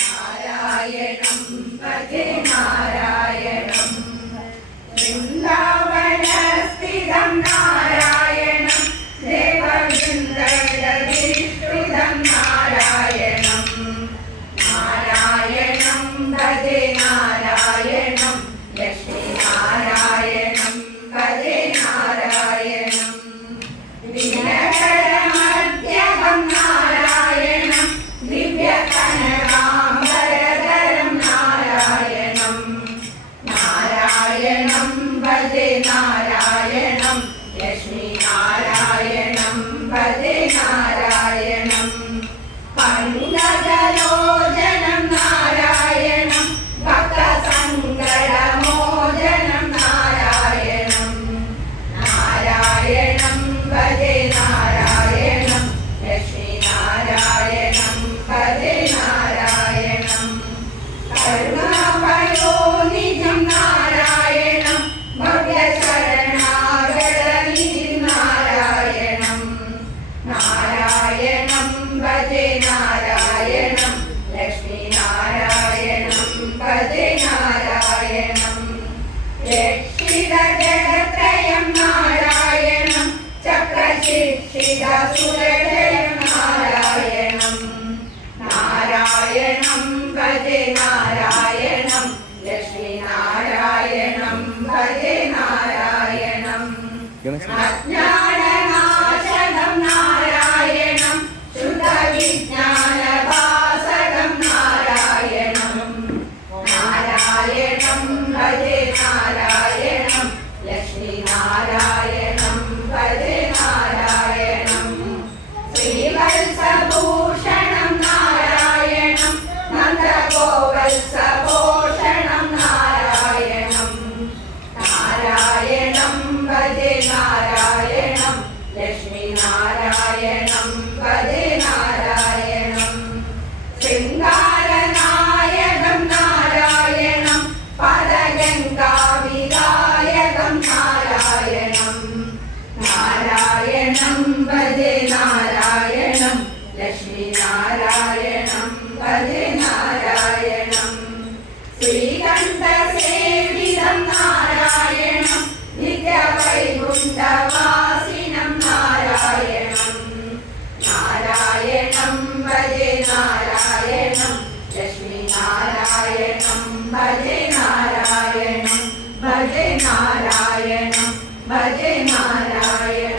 നാരായണം ഭജേ നാരായണം വൃന്ദാവനസ്ഥിതം നാരായണം ദേവവൃന്ദവിഷ്ടം നാരായണം നാരായണം ഭജേ നാരായണം Lakshmi നാരായണം ഭജേ നാരായണം ദിനകരമധ്യകം നാരായണം ദിവ്യകനകാംബരധരം നാരായണം നാരായണം ഭജേ നാരായണം Lakshmi നാരായണം ഭജേ നാരായണം പങ്കജലോചനം നാരായണം ഭക്തസങ്കടമോചനം നാരായണം നാരായണം ഭജേ നാരായണം Lakshmi നാരായണം ഭജേ നാരായണം കരുണാപയോനിജം നാരായണം ഭവ്യശരണാഗതനിധി നാരായണം നാരായണം ഭജേ നാരായണം Lakshmi നാരായണം ഭജേ നാരായണം Rakshita ജഗത്രയം നാരായണം ചക്രശിക്ഷിത സുരജയം നാരായണം നാരായണം ഭജേ നാരായണം Lakshmi നാരായണം ഭജേ നാരായണം അജ്ഞാനനാശകം നാരായണം ശുദ്ധവിജ്ഞാനഭാസകം നാരായണം നാരായണം ഭജേ നാരായണം Lakshmi നാരായണം ഭജേ നാരായണം ശ്രീവത്സഭൂഷണം നാരായണം നന്ദഗോവത്സഭൂഷണം നാരായണം നാരായണം ഭജേ നാരായണം Lakshmi നാരായണം ഭജേ നാരായണം ശൃംഗാരനായകം നാരായണം പദഗംഗാവിനായകം നാരായണം നാരായണം ഭജേ നാരായണം Lakshmi നാരായണം ഭജേ നാരായണം ശ്രീകണ്ഠസേവിതം നാരായണം നിത്യവൈകുണ്ഠവാസിനം നാരായണം നാരായണം ഭജേ നാരായണം Lakshmi നാരായണം ഭജേ നാരായണം ഭജേ നാരായണം ഭജേ നാരായണം